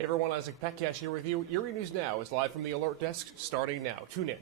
Hey everyone, Isaac Petcash here with you. Erie News Now is live from the alert desk starting now. Tune in.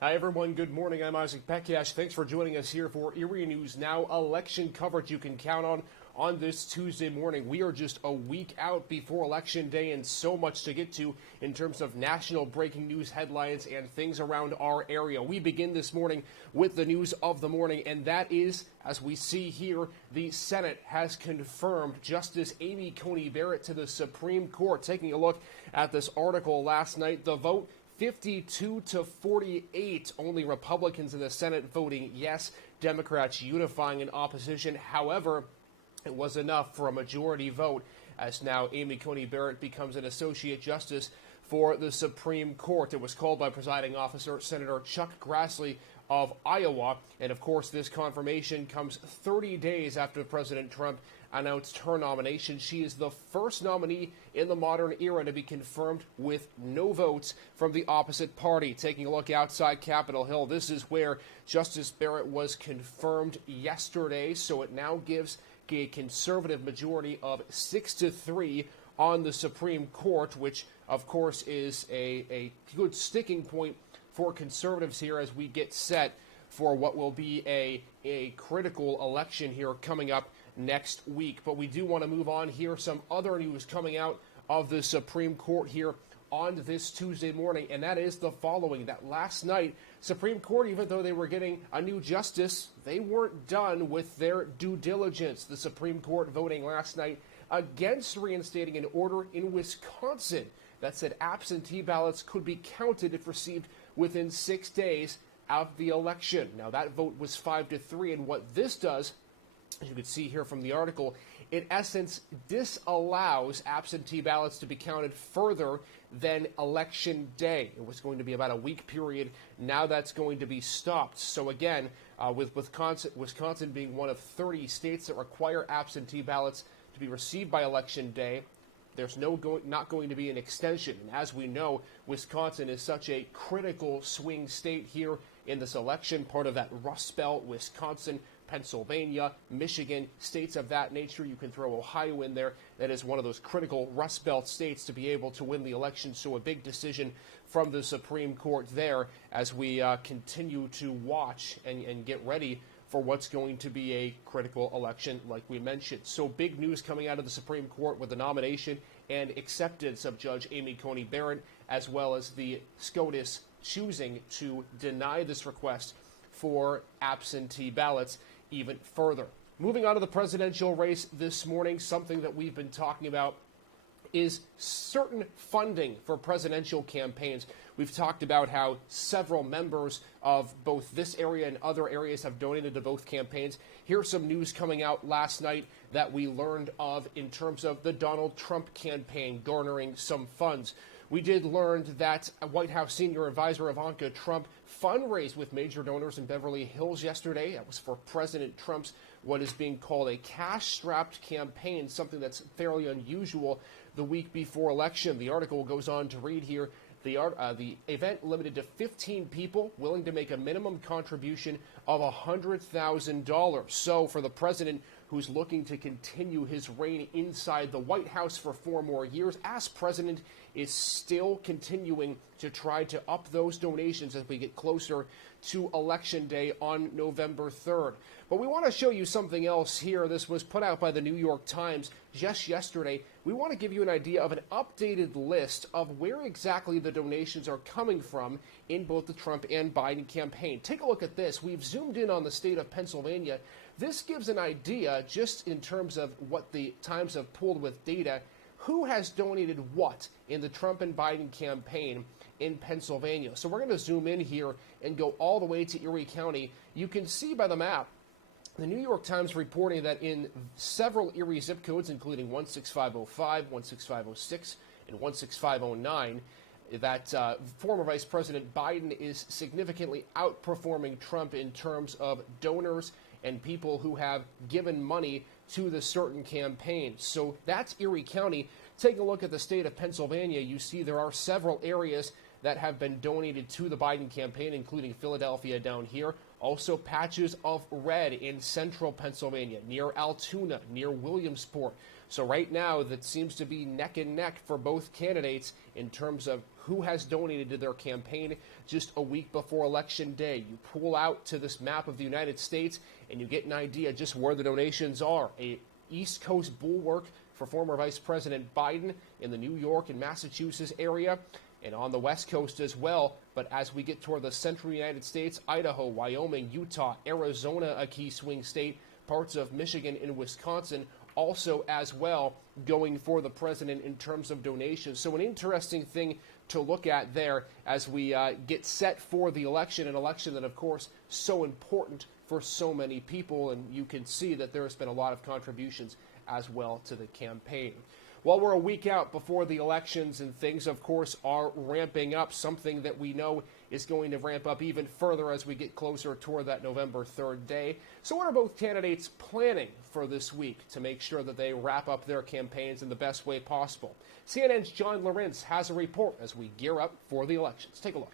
Hi everyone, good morning. I'm Isaac Petcash. Thanks for joining us here for Erie News Now election coverage you can count on this Tuesday morning. We are just a week out before Election Day and so much to get to in terms of national breaking news headlines and things around our area. We begin this morning with the news of the morning, and that is, as we see here, the Senate has confirmed Justice Amy Coney Barrett to the Supreme Court. Taking a look at this article last night, the vote 52 to 48, only Republicans in the Senate voting yes, Democrats unifying in opposition. However, it was enough for a majority vote as now Amy Coney Barrett becomes an Associate Justice for the Supreme Court. It was called by presiding officer Senator Chuck Grassley of Iowa. And of course, this confirmation comes 30 days after President Trump announced her nomination. She is the first nominee in the modern era to be confirmed with no votes from the opposite party. Taking a look outside Capitol Hill, this is where Justice Barrett was confirmed yesterday. So it now gives a conservative majority of 6-3 on the Supreme Court, which of course is a good sticking point for conservatives here as we get set for what will be a critical election here coming up next week. But we do want to move on here. Some other news coming out of the Supreme Court here on this Tuesday morning, and that is the following: that last night, Supreme Court, even though they were getting a new justice, they weren't done with their due diligence. The Supreme Court voting last night against reinstating an order in Wisconsin that said absentee ballots could be counted if received within 6 days of the election. Now, that vote was 5-3, and what this does, as you can see here from the article, in essence disallows absentee ballots to be counted further than Election Day. It was going to be about a week period. Now that's going to be stopped. So again, with Wisconsin being one of 30 states that require absentee ballots to be received by Election Day, there's not going to be an extension. And as we know, Wisconsin is such a critical swing state here in this election, part of that Rust Belt. Wisconsin, Pennsylvania, Michigan, states of that nature. You can throw Ohio in there. That is one of those critical Rust Belt states to be able to win the election. So a big decision from the Supreme Court there as we continue to watch and get ready for what's going to be a critical election like we mentioned. So big news coming out of the Supreme Court with the nomination and acceptance of Judge Amy Coney Barrett, as well as the SCOTUS choosing to deny this request for absentee ballots even further. Moving on to the presidential race this morning, something that we've been talking about is certain funding for presidential campaigns. We've talked about how several members of both this area and other areas have donated to both campaigns. Here's some news coming out last night that we learned of in terms of the Donald Trump campaign garnering some funds. We did learn that White House senior advisor Ivanka Trump fundraised with major donors in Beverly Hills yesterday. That was for President Trump's what is being called a cash-strapped campaign, something that's fairly unusual the week before election. The article goes on to read here, the event limited to 15 people willing to make a minimum contribution of $100,000. So for the president who's looking to continue his reign inside the White House for 4 more years, as president, is still continuing to try to up those donations as we get closer to Election Day on November 3rd. But we want to show you something else here. This was put out by the New York Times just yesterday. We want to give you an idea of an updated list of where exactly the donations are coming from in both the Trump and Biden campaign. Take a look at this. We've zoomed in on the state of Pennsylvania. This gives an idea, just in terms of what the Times have pulled with data, who has donated what in the Trump and Biden campaign in Pennsylvania. So we're going to zoom in here and go all the way to Erie County. You can see by the map, the New York Times reporting that in several Erie zip codes, including 16505, 16506, and 16509, that former Vice President Biden is significantly outperforming Trump in terms of donors and people who have given money to the certain campaigns. So that's Erie County. Take a look at the state of Pennsylvania. You see there are several areas that have been donated to the Biden campaign, including Philadelphia down here. Also patches of red in central Pennsylvania, near Altoona, near Williamsport. So right now, that seems to be neck and neck for both candidates in terms of who has donated to their campaign just a week before Election Day. You pull out to this map of the United States, and you get an idea just where the donations are. A East Coast bulwark for former Vice President Biden in the New York and Massachusetts area, and on the West Coast as well. But as we get toward the central United States, Idaho, Wyoming, Utah, Arizona, a key swing state, parts of Michigan and Wisconsin, also as well going for the president in terms of donations. So an interesting thing to look at there as we get set for the election, an election that, of course, so important for so many people. And you can see that there has been a lot of contributions as well to the campaign. Well, we're a week out before the elections, and things, of course, are ramping up, something that we know is going to ramp up even further as we get closer toward that November 3rd day. So what are both candidates planning for this week to make sure that they wrap up their campaigns in the best way possible? CNN's John Lawrence has a report as we gear up for the elections. Take a look.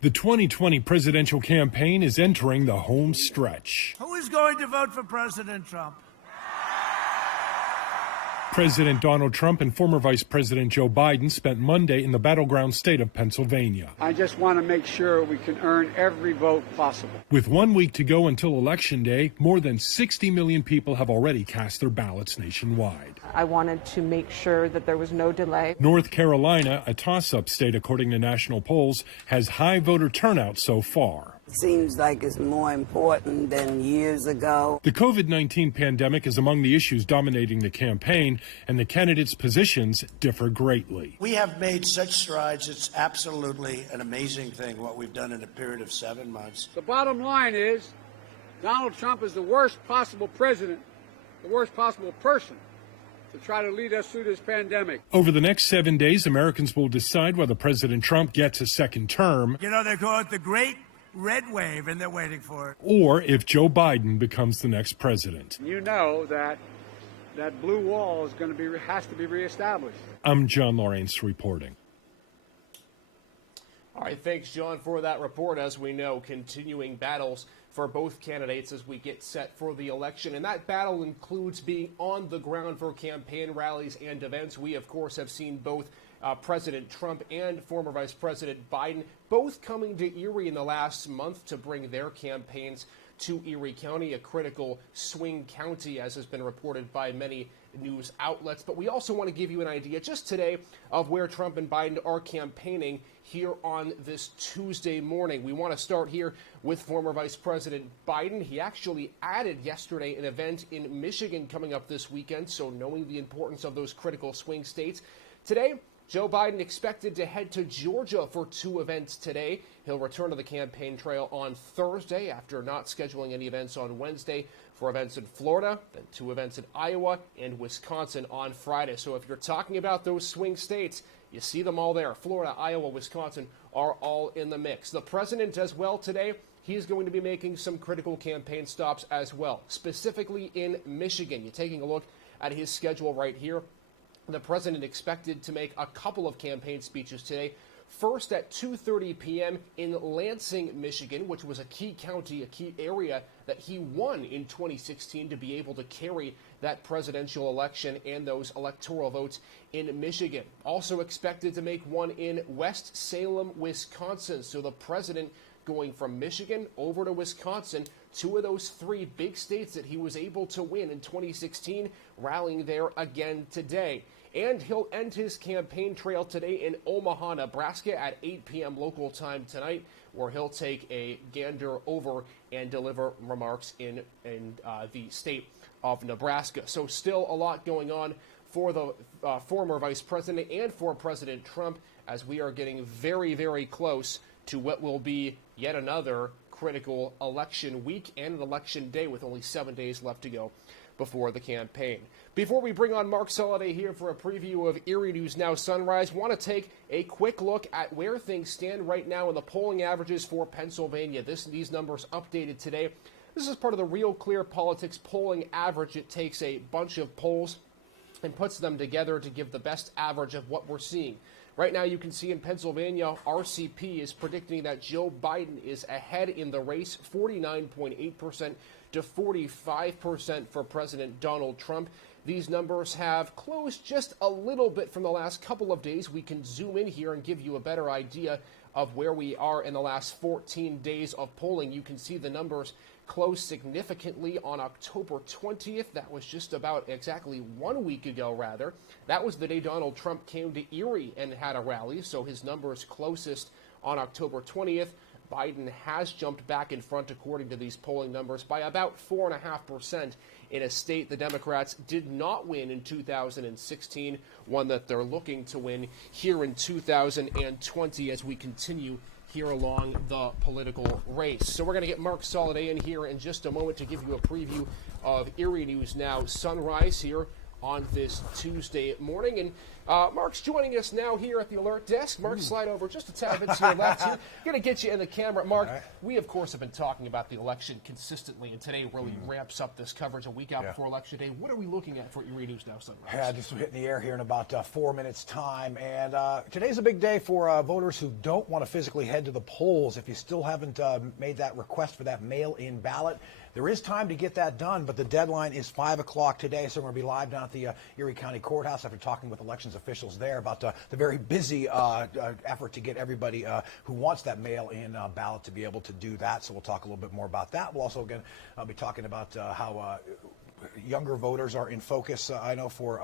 The 2020 presidential campaign is entering the home stretch. Who is going to vote for President Trump? President Donald Trump and former Vice President Joe Biden spent Monday in the battleground state of Pennsylvania. I just want to make sure we can earn every vote possible. With 1 week to go until Election Day, more than 60 million people have already cast their ballots nationwide. I wanted to make sure that there was no delay. North Carolina, a toss-up state according to national polls, has high voter turnout so far. Seems like it's more important than years ago. The COVID-19 pandemic is among the issues dominating the campaign, and the candidates' positions differ greatly. We have made such strides. It's absolutely an amazing thing what we've done in a period of 7 months. The bottom line is Donald Trump is the worst possible president, the worst possible person to try to lead us through this pandemic. Over the next 7 days, Americans will decide whether President Trump gets a second term. You know, they call it the Great Red Wave, and they're waiting for it. Or if Joe Biden becomes the next president. You know that blue wall has to be reestablished. I'm John Lawrence reporting. All right, thanks, John, for that report. As we know, continuing battles for both candidates as we get set for the election. And that battle includes being on the ground for campaign rallies and events. We, of course, have seen both President Trump and former Vice President Biden both coming to Erie in the last month to bring their campaigns to Erie County, a critical swing county, as has been reported by many news outlets. But we also want to give you an idea just today of where Trump and Biden are campaigning here on this Tuesday morning. We want to start here with former Vice President Biden. He actually added yesterday an event in Michigan coming up this weekend, so knowing the importance of those critical swing states. Today, Joe Biden expected to head to Georgia for 2 events today. He'll return to the campaign trail on Thursday after not scheduling any events on Wednesday for events in Florida, then 2 events in Iowa and Wisconsin on Friday. So if you're talking about those swing states, you see them all there. Florida, Iowa, Wisconsin are all in the mix. The president as well today, he's going to be making some critical campaign stops as well, specifically in Michigan. You're taking a look at his schedule right here. The president expected to make a couple of campaign speeches today. First at 2:30 p.m. in Lansing, Michigan, which was a key county, a key area that he won in 2016 to be able to carry that presidential election and those electoral votes in Michigan. Also expected to make one in West Salem, Wisconsin. So the president going from Michigan over to Wisconsin, 2 of those 3 big states that he was able to win in 2016, rallying there again today. And he'll end his campaign trail today in Omaha, Nebraska at 8 p.m. local time tonight, where he'll take a gander over and deliver remarks in the state of Nebraska. So still a lot going on for the former vice president and for President Trump as we are getting very, very close to what will be yet another critical election week and an election day with only 7 days left to go before the campaign. Before we bring on Mark Soliday here for a preview of Erie News Now Sunrise, want to take a quick look at where things stand right now in the polling averages for Pennsylvania. These numbers updated today. This is part of the Real Clear Politics polling average. It takes a bunch of polls and puts them together to give the best average of what we're seeing. Right now, you can see in Pennsylvania, RCP is predicting that Joe Biden is ahead in the race, 49.8% to 45% for President Donald Trump. These numbers have closed just a little bit from the last couple of days. We can zoom in here and give you a better idea of where we are in the last 14 days of polling. You can see the numbers closed significantly on October 20th. That was just about exactly 1 week ago, rather. That was the day Donald Trump came to Erie and had a rally, so his numbers closest on October 20th. Biden has jumped back in front, according to these polling numbers, by about 4.5% in a state the Democrats did not win in 2016, one that they're looking to win here in 2020 as we continue here along the political race. So we're going to get Mark Soliday in here in just a moment to give you a preview of Erie News Now Sunrise here on this Tuesday morning. And Mark's joining us now here at the alert desk. Mark, slide over just a tad bit to your left here. Going to get you in the camera. Mark, we, of course, have been talking about the election consistently, and today really ramps up this coverage a week out before Election Day. What are we looking at for Erie News Now Sunrise? Yeah, just hitting the air here in about 4 minutes' time. And today's a big day for voters who don't want to physically head to the polls. If you still haven't made that request for that mail-in ballot, there is time to get that done, but the deadline is 5 o'clock today, so we're going to be live down at the Erie County Courthouse after talking with elections officials there about the very busy effort to get everybody who wants that mail-in ballot to be able to do that. So we'll talk a little bit more about that. We'll also again be talking about how younger voters are in focus, I know, for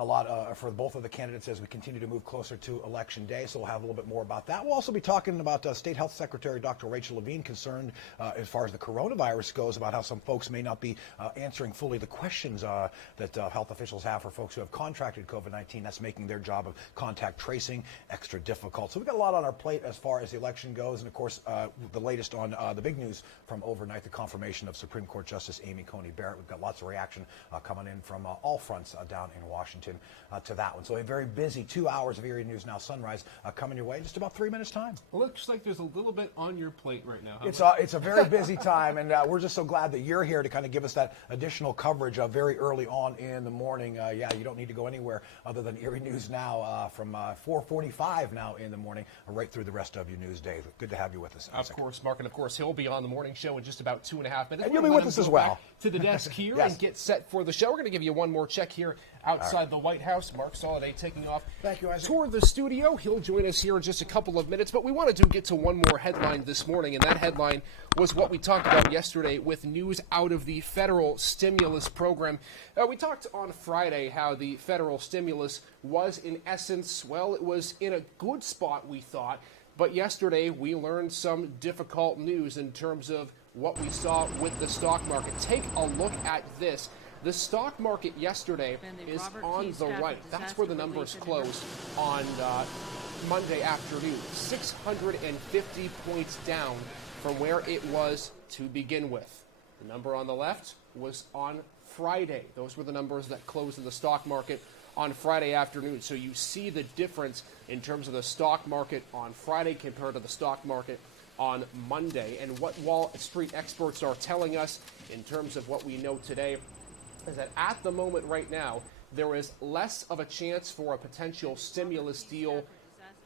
a lot for both of the candidates as we continue to move closer to Election Day. So we'll have a little bit more about that. We'll also be talking about State Health Secretary Dr. Rachel Levine concerned as far as the coronavirus goes, about how some folks may not be answering fully the questions that health officials have for folks who have contracted COVID-19. That's making their job of contact tracing extra difficult. So we've got a lot on our plate as far as the election goes. And, of course, the latest on the big news from overnight, the confirmation of Supreme Court Justice Amy Coney Barrett. We've got lots of reaction coming in from all fronts down in Washington to that one. So a very busy 2 hours of Erie News Now Sunrise coming your way in just about 3 minutes' time. It looks like there's a little bit on your plate right now. It's a very busy time, and we're just so glad that you're here to kind of give us that additional coverage very early on in the morning. You don't need to go anywhere other than Erie News Now from 4:45 now in the morning, right through the rest of your news day. Good to have you with us, Isaac. Of course, Mark, and of course, he'll be on the morning show in just about 2.5 minutes. And you'll be with us as well. To the desk here Yes. and get set for the show. We're going to give you one more check here outside the White House. Mark Soliday taking off. Thank you, Isaac. Toward the studio. He'll join us here in just a couple of minutes, but we wanted to get to one more headline this morning, and that headline was what we talked about yesterday with news out of the federal stimulus program. We talked on Friday how the federal stimulus was, in essence, well, it was in a good spot, we thought, but yesterday we learned some difficult news in terms of what we saw with the stock market. Take a look at this. The stock market yesterday is on the right. That's where the numbers closed on Monday afternoon. 650 points down from where it was to begin with. The number on the left was on Friday. Those were the numbers that closed in the stock market on Friday afternoon. So you see the difference in terms of the stock market on Friday compared to the stock market on Monday. And what Wall Street experts are telling us in terms of what we know today is that at the moment right now, there is less of a chance for a potential stimulus deal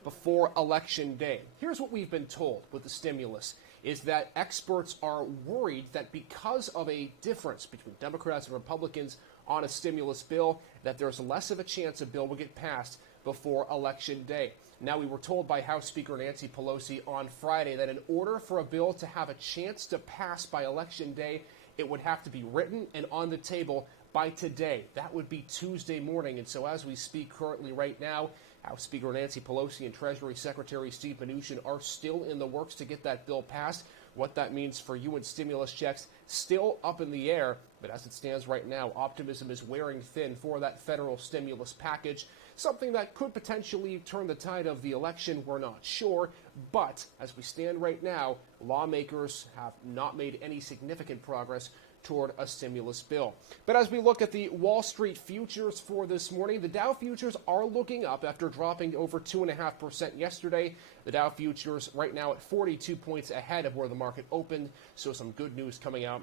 before Election Day. Here's what we've been told with the stimulus, is that experts are worried that because of a difference between Democrats and Republicans on a stimulus bill, that there's less of a chance a bill will get passed before Election Day. Now, we were told by House Speaker Nancy Pelosi on Friday that in order for a bill to have a chance to pass by Election Day, it would have to be written and on the table by today. That would be Tuesday morning. And so as we speak currently right now, House Speaker Nancy Pelosi and Treasury Secretary Steve Mnuchin are still in the works to get that bill passed. What that means for you and stimulus checks, still up in the air. But as it stands right now, optimism is wearing thin for that federal stimulus package. Something that could potentially turn the tide of the election, we're not sure. But as we stand right now, lawmakers have not made any significant progress toward a stimulus bill. But as we look at the Wall Street futures for this morning, the Dow futures are looking up after dropping over 2.5% yesterday. The Dow futures right now at 42 points ahead of where the market opened. So some good news coming out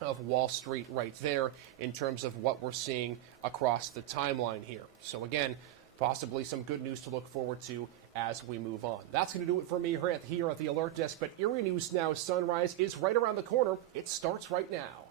of Wall Street right there in terms of what we're seeing across the timeline here. So again, possibly some good news to look forward to as we move on. That's going to do it for me here at the Alert Desk, but Erie News Now Sunrise is right around the corner. It starts right now.